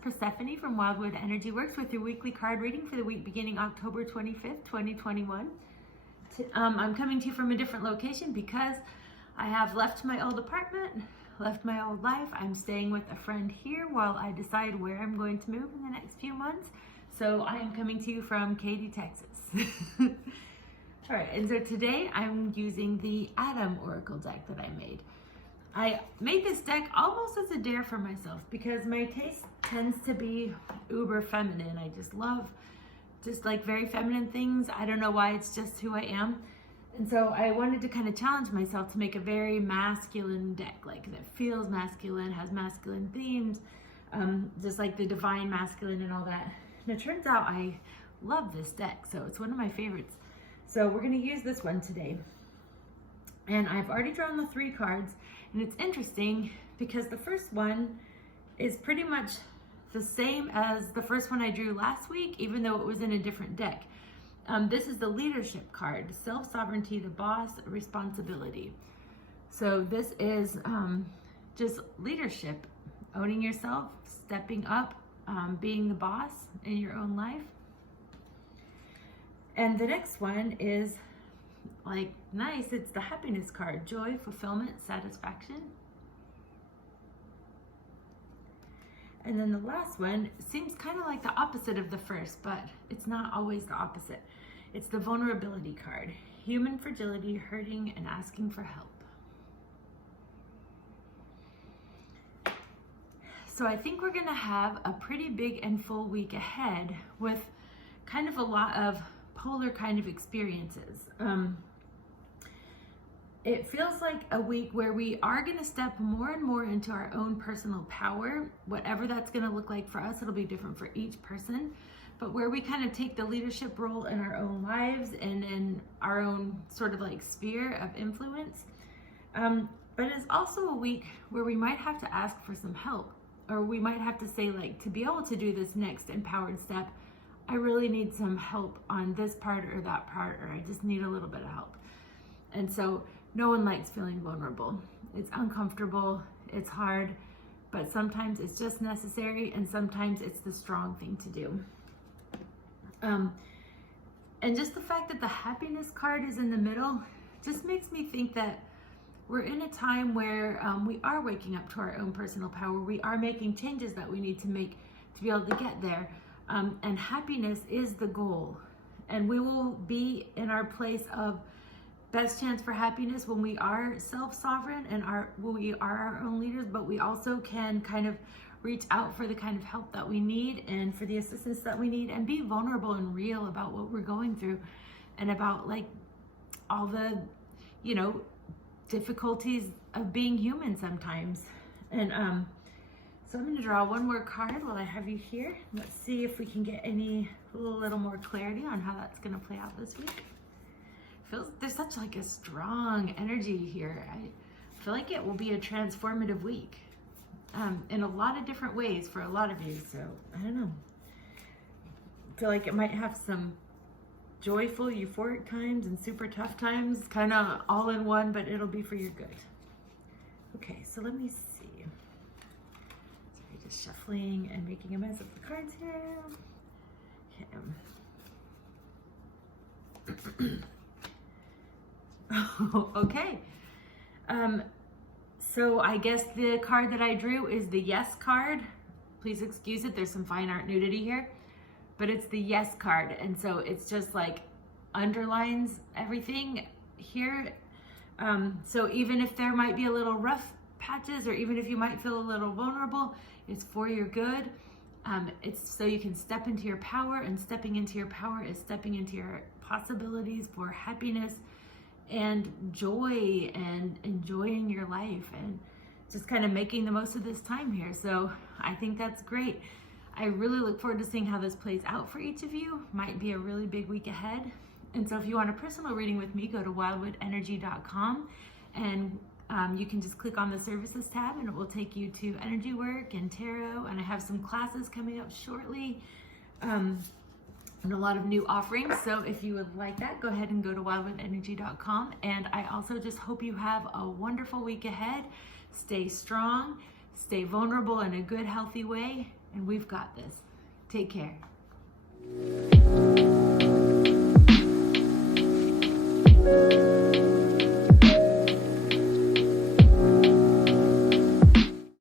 Persephone from Wildwood Energy Works with your weekly card reading for the week beginning October 25th, 2021. I'm coming to you from a different location because I have left my old apartment, left my old life. I'm staying with a friend here while I decide where I'm going to move in the next few months. So I am coming to you from Katy, Texas. All right, and so today I'm using the Adam Oracle deck that I made. I made this deck almost as a dare for myself because my taste tends to be uber feminine. I just love like very feminine things. I don't know why, it's just who I am. And so I wanted to kind of challenge myself to make a very masculine deck, like that feels masculine, has masculine themes, just like the divine masculine and all that. And it turns out I love this deck, so it's one of my favorites. So we're gonna use this one today. And I've already drawn the 3 cards, and it's interesting because the first one is pretty much the same as the first one I drew last week, even though it was in a different deck. This is the leadership card, self-sovereignty, the boss, responsibility. So this is just leadership, owning yourself, stepping up, being the boss in your own life. And the next one is like nice, it's the happiness card, joy, fulfillment, satisfaction. And then the last one seems kind of like the opposite of the first, but it's not always the opposite. It's the vulnerability card, human fragility, hurting, and asking for help. So I think we're gonna have a pretty big and full week ahead with kind of a lot of polar kind of experiences. It feels like a week where we are going to step more and more into our own personal power, whatever that's going to look like for us. It'll be different for each person, but where we kind of take the leadership role in our own lives and in our own sort of like sphere of influence. But it's also a week where we might have to ask for some help, or we might have to say, like, to be able to do this next empowered step, I really need some help on this part or that part, or I just need a little bit of help. And so no one likes feeling vulnerable. It's uncomfortable, it's hard, but sometimes it's just necessary, and sometimes it's the strong thing to do. And just the fact that the happiness card is in the middle just makes me think that we're in a time where we are waking up to our own personal power. We are making changes that we need to make to be able to get there. And happiness is the goal. And we will be in our place of best chance for happiness when we are self-sovereign and we are our own leaders, but we also can kind of reach out for the kind of help that we need and for the assistance that we need, and be vulnerable and real about what we're going through and about like all the, you know, difficulties of being human sometimes. And so I'm going to draw one more card while I have you here. Let's see if we can get a little more clarity on how that's going to play out this week. Feels there's such like a strong energy here. I feel like it will be a transformative week in a lot of different ways for a lot of you. So I don't know. I feel like it might have some joyful, euphoric times and super tough times, kind of all in one, but it'll be for your good. Okay, so let me see. Sorry, just shuffling and making a mess of the cards here. Okay. So I guess the card that I drew is the yes card. Please excuse it, there's some fine art nudity here, but it's the yes card. And so it's just like underlines everything here. So even if there might be a little rough patches, or even if you might feel a little vulnerable, it's for your good. It's so you can step into your power, and stepping into your power is stepping into your possibilities for happiness and joy and enjoying your life and just kind of making the most of this time here. So I think that's great. I really look forward to seeing how this plays out for each of you. Might be a really big week ahead. And so if you want a personal reading with me, go to wildwoodenergy.com, and you can just click on the services tab and it will take you to energy work and tarot. And I have some classes coming up shortly. And a lot of new offerings. So if you would like that, go ahead and go to wildwoodenergy.com. And I also just hope you have a wonderful week ahead. Stay strong, stay vulnerable in a good, healthy way, and we've got this. Take care.